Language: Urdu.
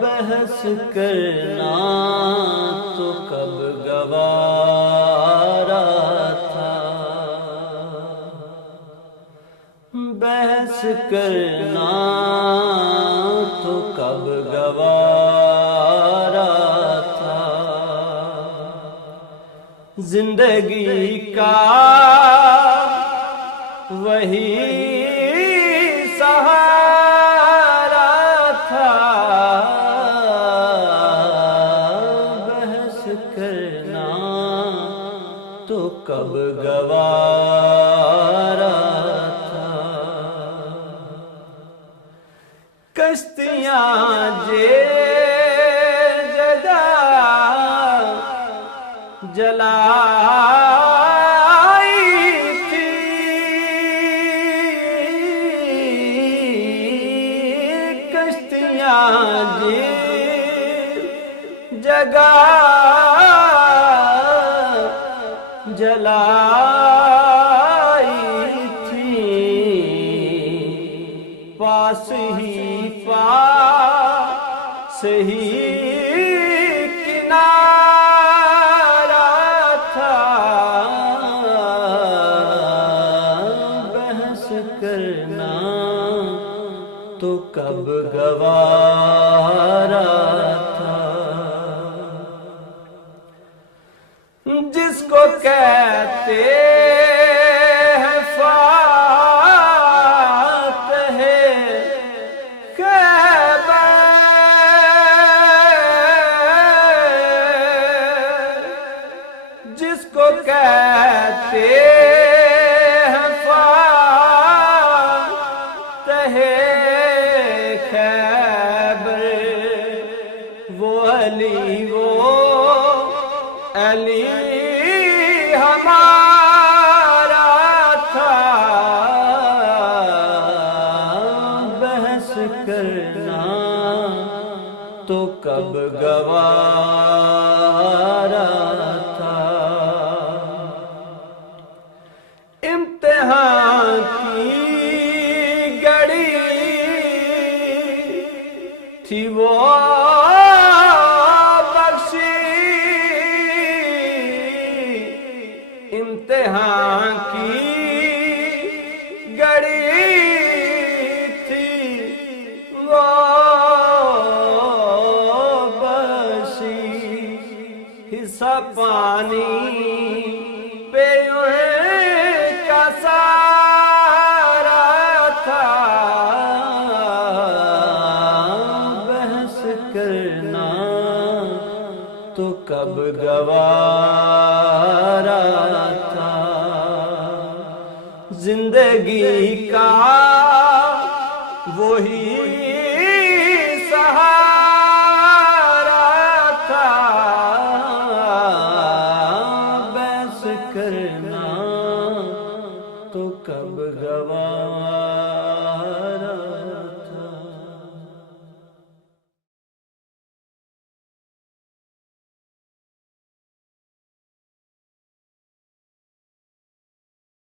بحث کرنا تو کب گوارا تھا، بحث کرنا تو کب گوارا تھا، زندگی کا وہی سہارا تھا، بحث کرنا تو کب گوارا تھا، کشتیاں جگہ جلائی تھی، کشتیاں جگہ جلائی تھی، پاس ہی کنارہ تھا، بحث کرنا تو کب گوارا تھا، جس کو کہتے ہیں فاتح خیبر، جس کو کہتے ہیں فاتح خیبر، وہ علی ہمارا تھا، بحث کرنا تو کب گوارا تھا، امتحان کی گھڑی تھی وہ امتحان کی گھڑی تھی وہ بخشی، حصہ پانی پہ ان کا سارا تھا، بحث کرنا تو کب گوارا تھا، زندگی کا وہی